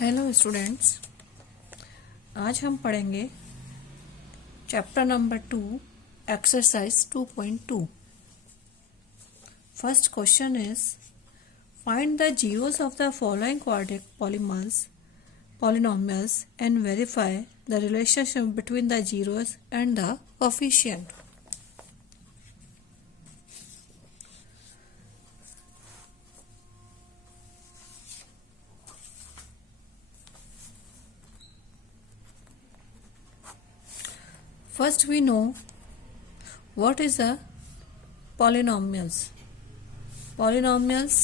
Hello students, आज हम पढ़ेंगे chapter number 2 exercise 2.2। First question is find the zeros of the following quadric polynomials and verify the relationship between the zeros and the coefficient. First we know what is a polynomials. Polynomials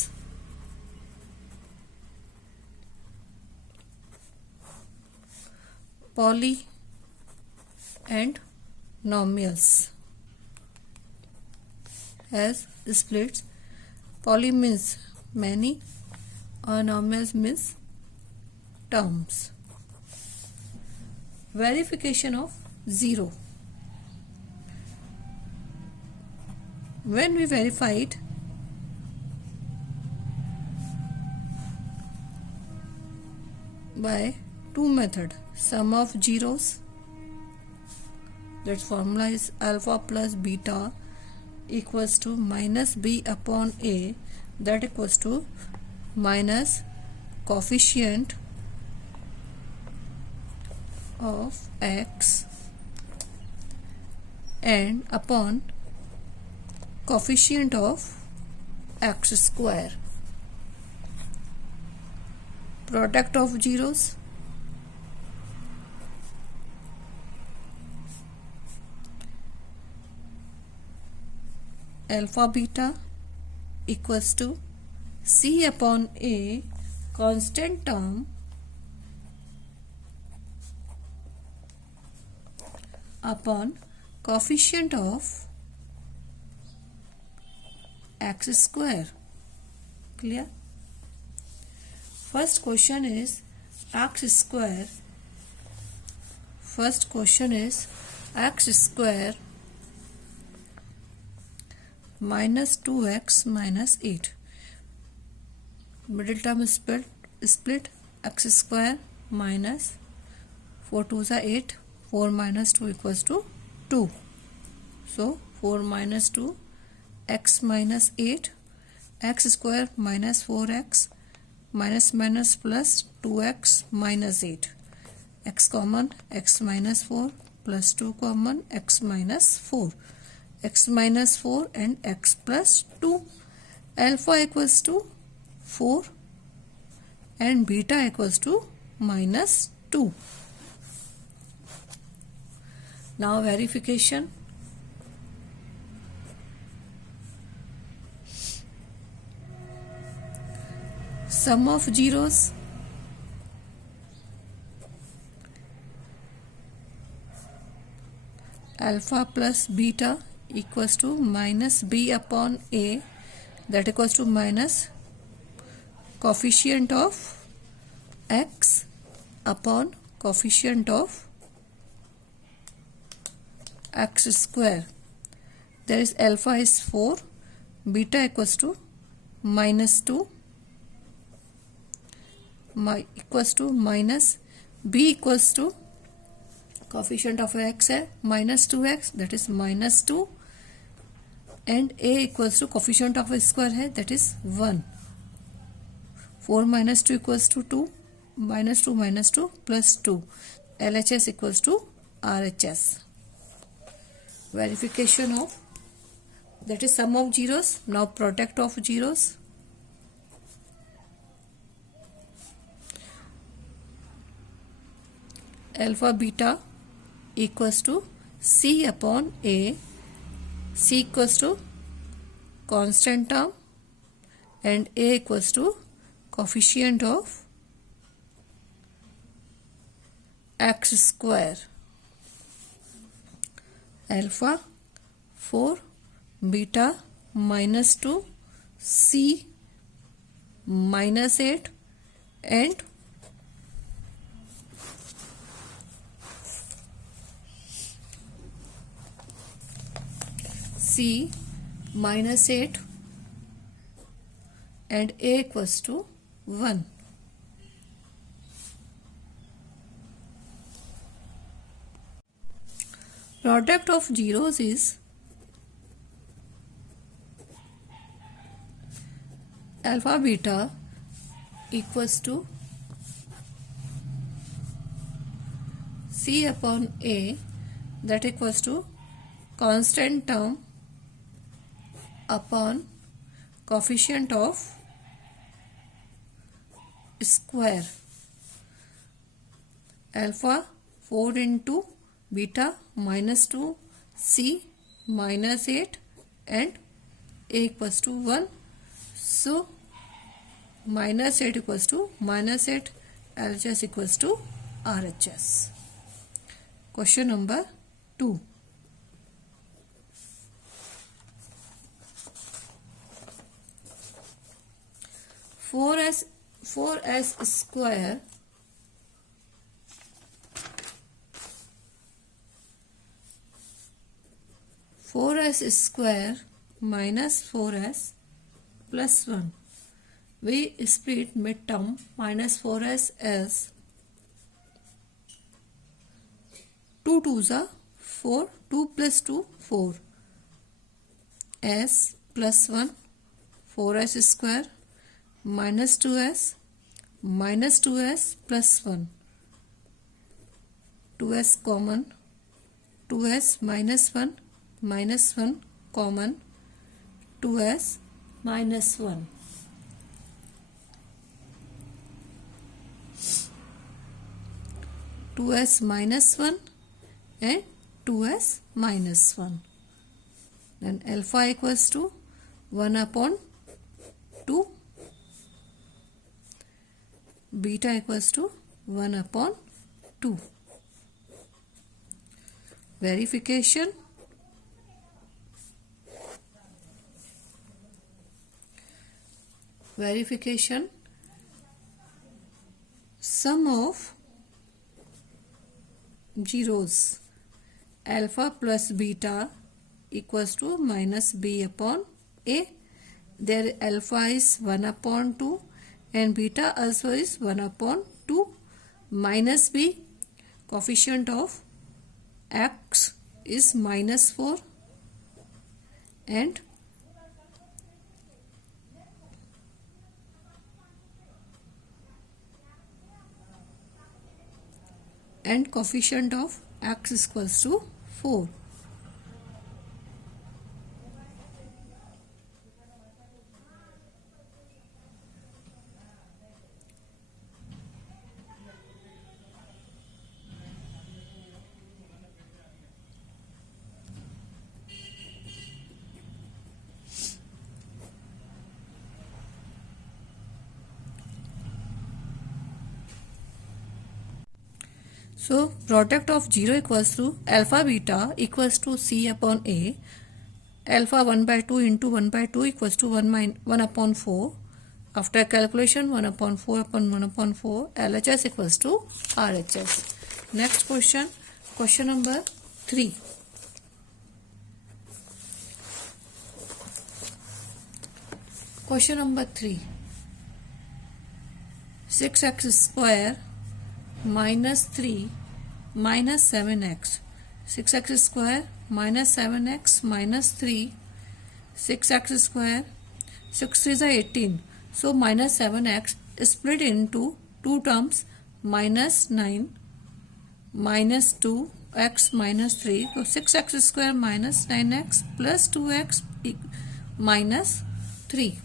poly and nomials has splits. Poly means many or nomials means terms. Verification of zero. When we verify it, by two methods, sum of zeros, that formula is alpha plus beta equals to minus b upon a, that equals to minus coefficient of x and upon coefficient of x square. Product of zeros, alpha beta equals to c upon a constant term upon coefficient of x square. Clear? First question is x square. First question is x square minus 2x minus 8. Middle term split x square minus 4 2s are 8. 4 minus 2 equals to 2. So 4 minus 2 x minus 8, x square minus 4x minus minus plus 2x minus 8. X common, x minus 4 plus 2 common, x minus 4. X minus 4 and x plus 2. Alpha equals to 4 and beta equals to minus 2. Now verification. Sum of zeros, alpha plus beta equals to minus b upon a, that equals to minus coefficient of x upon coefficient of x square. There is alpha is 4, beta equals to minus 2, equals to minus b equals to coefficient of x है minus 2x, that is minus 2, and a equals to coefficient of a square है, that is 1. 4 minus 2 equals to 2, minus 2 plus 2. LHS equals to RHS. Verification of, that is sum of zeros. Now product of zeros. Alpha beta equals to c upon a, c equals to constant term and a equals to coefficient of x square. Alpha 4, beta minus 2, c minus 8 and c minus 8 and a equals to 1. Product of zeros is alpha beta equals to C upon A, that equals to constant term upon coefficient of square. Alpha 4 into beta minus 2, C minus 8 and A equals to 1. So minus 8 equals to minus 8, LHS equals to RHS. Question number 2. Four s square minus 4s plus 1. We split midterm minus 4s as 2 2s are 4, 2 plus 2 4, s plus 1 4s square minus 2s plus 1, 2s common, 2s minus 1 common, 2s minus 1. Two s minus 1 and 2s minus 1. Then alpha equals to 1 upon 2, beta equals to 1 upon 2. Verification. Sum of zeros alpha plus beta equals to minus b upon a. Their alpha is 1 upon 2 and beta also is 1 upon 2 minus b. Coefficient of x is minus 4 and coefficient of x is equals to 4. So product of 0 equals to alpha beta equals to C upon A. Alpha 1 by 2 into 1 by 2 equals to 1 upon 4. After calculation 1 upon 4 upon 1 upon 4, LHS equals to RHS. Next question, question number 3. Question number 3. 6x square minus 3 minus 7x. 6x square minus 7x minus 3, 6x square, 6 3 is 18. So minus 7x is split into two terms, minus 9 minus 2x minus 3. So 6x square minus 9x plus 2x minus 3.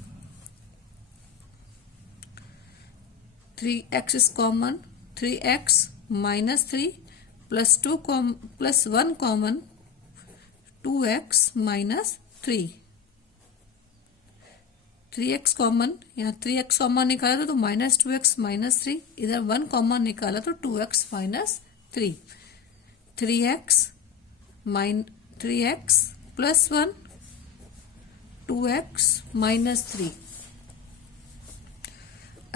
3x is common, 3x minus 3 plus plus 1 common, 2x minus 3. 3x common, यहाँ 3x common निकाला तो minus 2x minus 3, इधर 1 common निकाला तो 2x minus 3. 3x plus 1, 2x minus 3.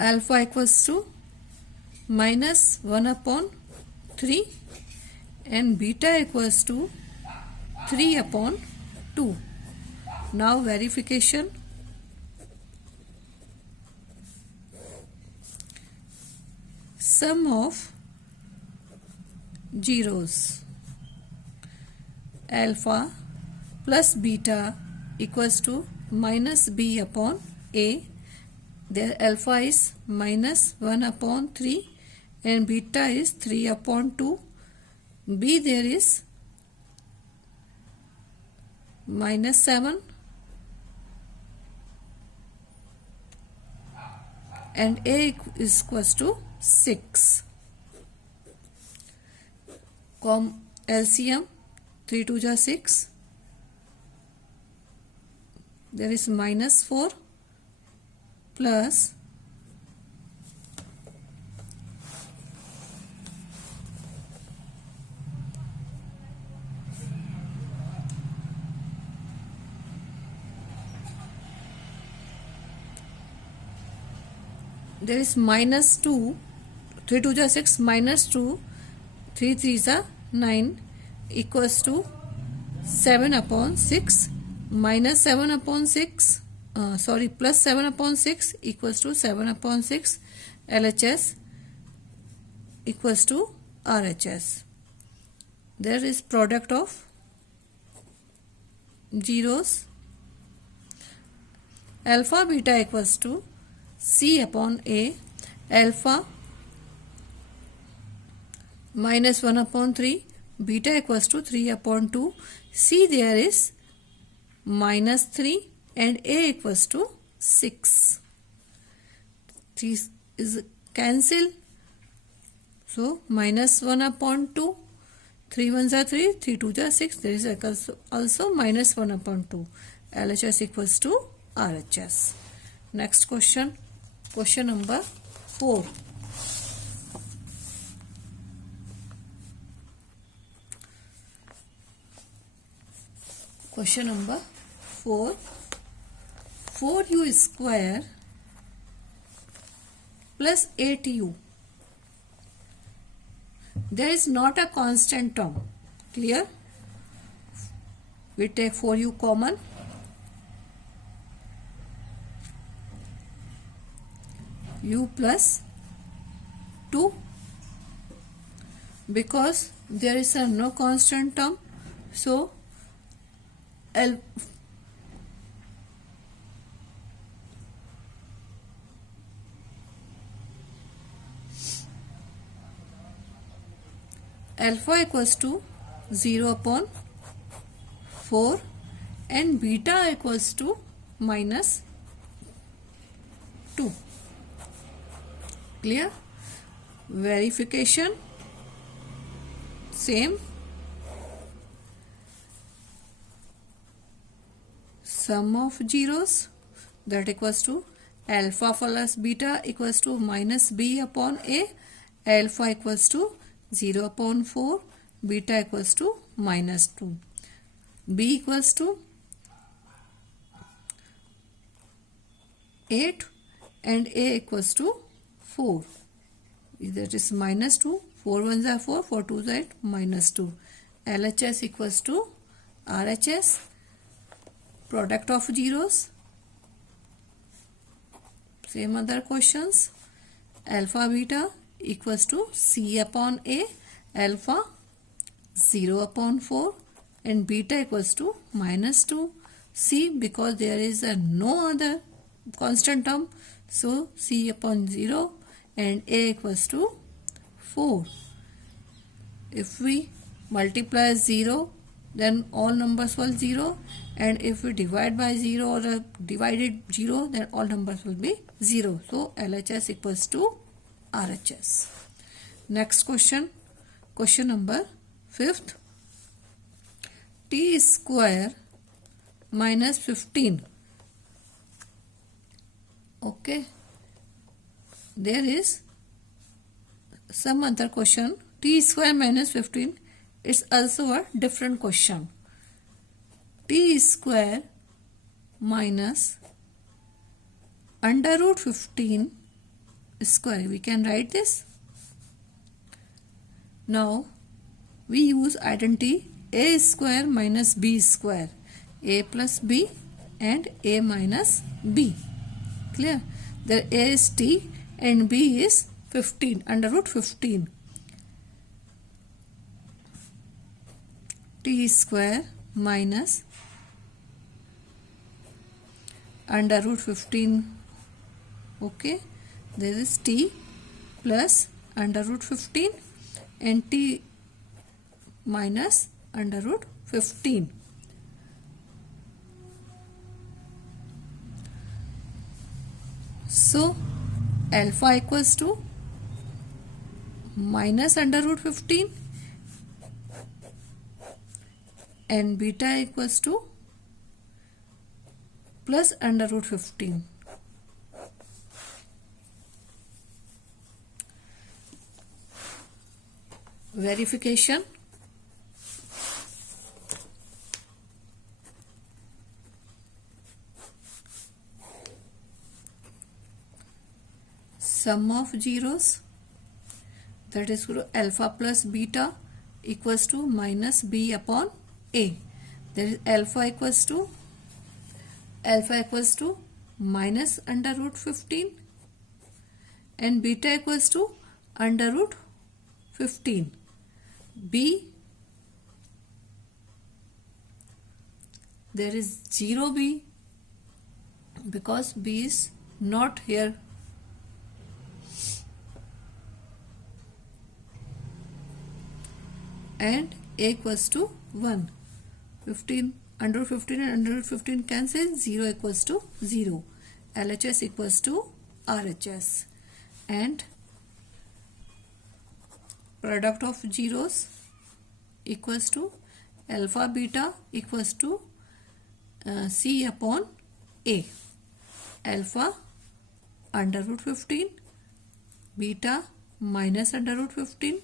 Alpha equals to minus 1 upon 3 and beta equals to 3 upon 2. Now verification. Sum of zeros alpha plus beta equals to minus b upon a. There alpha is minus 1 upon 3 and beta is 3 upon 2. B there is minus 7 and a is equals to 6. LCM 3 2 ja 6. There is minus 4 plus there is minus 2, 3 2 ja 6 minus 2, 3 3 ja 9 equals to 7 upon 6 minus 7 upon 6 plus 7 upon 6 equals to 7 upon 6. LHS equals to RHS. There is product of zeros. Alpha beta equals to C upon A. Alpha minus 1 upon 3, beta equals to 3 upon 2. C there is minus 3 and A equals to 6. 3 is cancel. So minus 1 upon 2, 3 1s are 3, 3 2s are 6. There is also minus 1 upon 2. LHS equals to RHS. Next question. Question number 4. Question number 4. 4u square plus 8u. There is not a constant term. Clear? We take 4u common. U plus 2. Because there is a no constant term, so alpha equals to 0 upon 4 and beta equals to minus 2. Clear? Verification same. Sum of zeros, that equals to alpha plus beta equals to minus b upon a. Alpha equals to 0 upon 4, beta equals to minus 2. B equals to 8 and a equals to 4. That is minus 2. 4 1s are 4, 4 2s are 8, minus 2. LHS equals to RHS. Product of zeros. Same other questions. Alpha beta equals to C upon A. Alpha 0 upon 4 and beta equals to minus 2. C, because there is a no other constant term, so C upon 0 and A equals to 4. If we multiply 0, then all numbers will 0, and if we divide by 0 or divided 0, then all numbers will be 0. So LHS equals to RHS. Next question. Question number 5th. T square minus 15. Okay. There is some other question. T square minus 15 is also a different question. T square minus under root 15 square. We can write this. Now we use identity a square minus b square. A plus b and a minus b. Clear? The a is t and b is 15, under root 15. t square minus under root 15. Okay, there is t plus under root 15 and t minus under root 15. So alpha equals to minus under root 15 and beta equals to plus under root 15. Verification. Sum of zeros, that is equal to alpha plus beta equals to minus b upon a. There is alpha equals to minus under root 15 and beta equals to under root 15. B, there is 0b because b is not here. And a equals to 1. 15 under 15 and under 15 cancel, 0 equals to 0. LHS equals to RHS. And product of zeros equals to alpha beta equals to C upon A. Alpha under root 15, beta minus under root 15,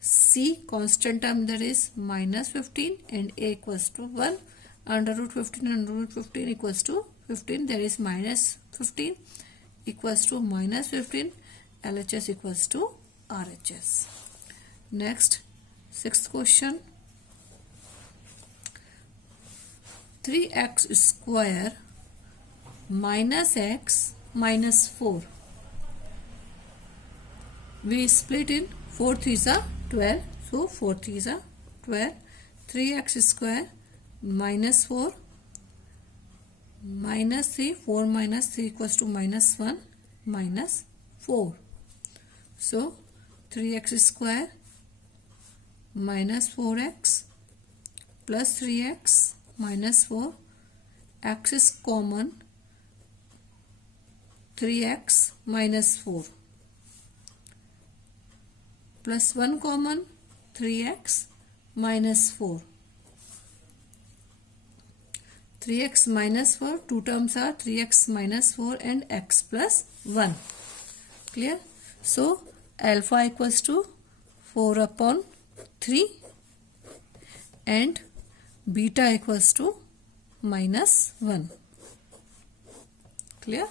C constant term, that is minus 15, and A equals to 1. Under root 15 and under root 15 equals to 15, there is minus 15 equals to minus 15. LHS equals to RHS. Next, sixth question. 3x square minus x minus 4. We split in 4 3s are 12. So 4 3s are 12. 3x square minus 4 minus 3. 4 minus 3 equals to minus 1 minus 4. So 3x square minus 4x plus 3x minus 4. X is common. 3x minus 4 plus 1 common, 3x minus 4. 3x minus 4, two terms are 3x minus 4 and x plus 1. Clear? So alpha equals to 4 upon 3 and beta equals to minus 1. Clear?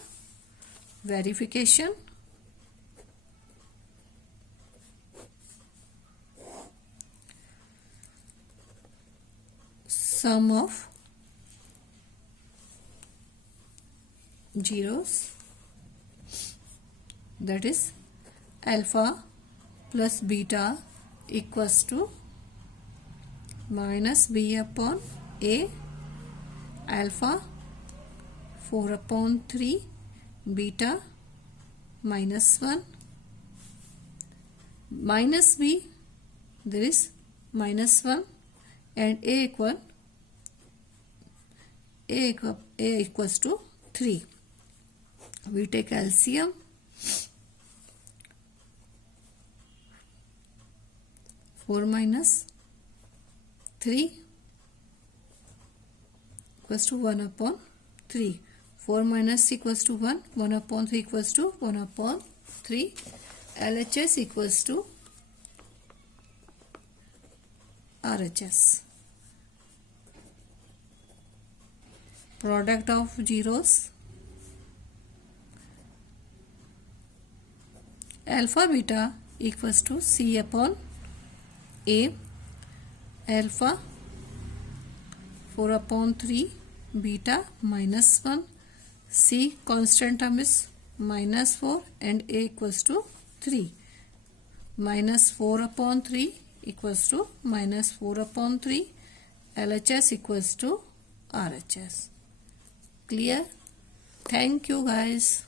Verification. Sum of zeros, that is alpha plus beta equals to minus b upon a. Alpha 4 upon 3, beta minus 1, minus b, there is minus 1, and a equals to 3. We take LCM. 4 minus 3 equals to 1 upon 3. 4 minus equals to 1. 1 upon 3 equals to 1 upon 3. LHS equals to RHS. Product of zeros. Alpha beta equals to C upon A. Alpha 4 upon 3, beta minus 1, C constant term is minus 4 and A equals to 3. Minus 4 upon 3 equals to minus 4 upon 3. LHS equals to RHS. Clear? Thank you guys.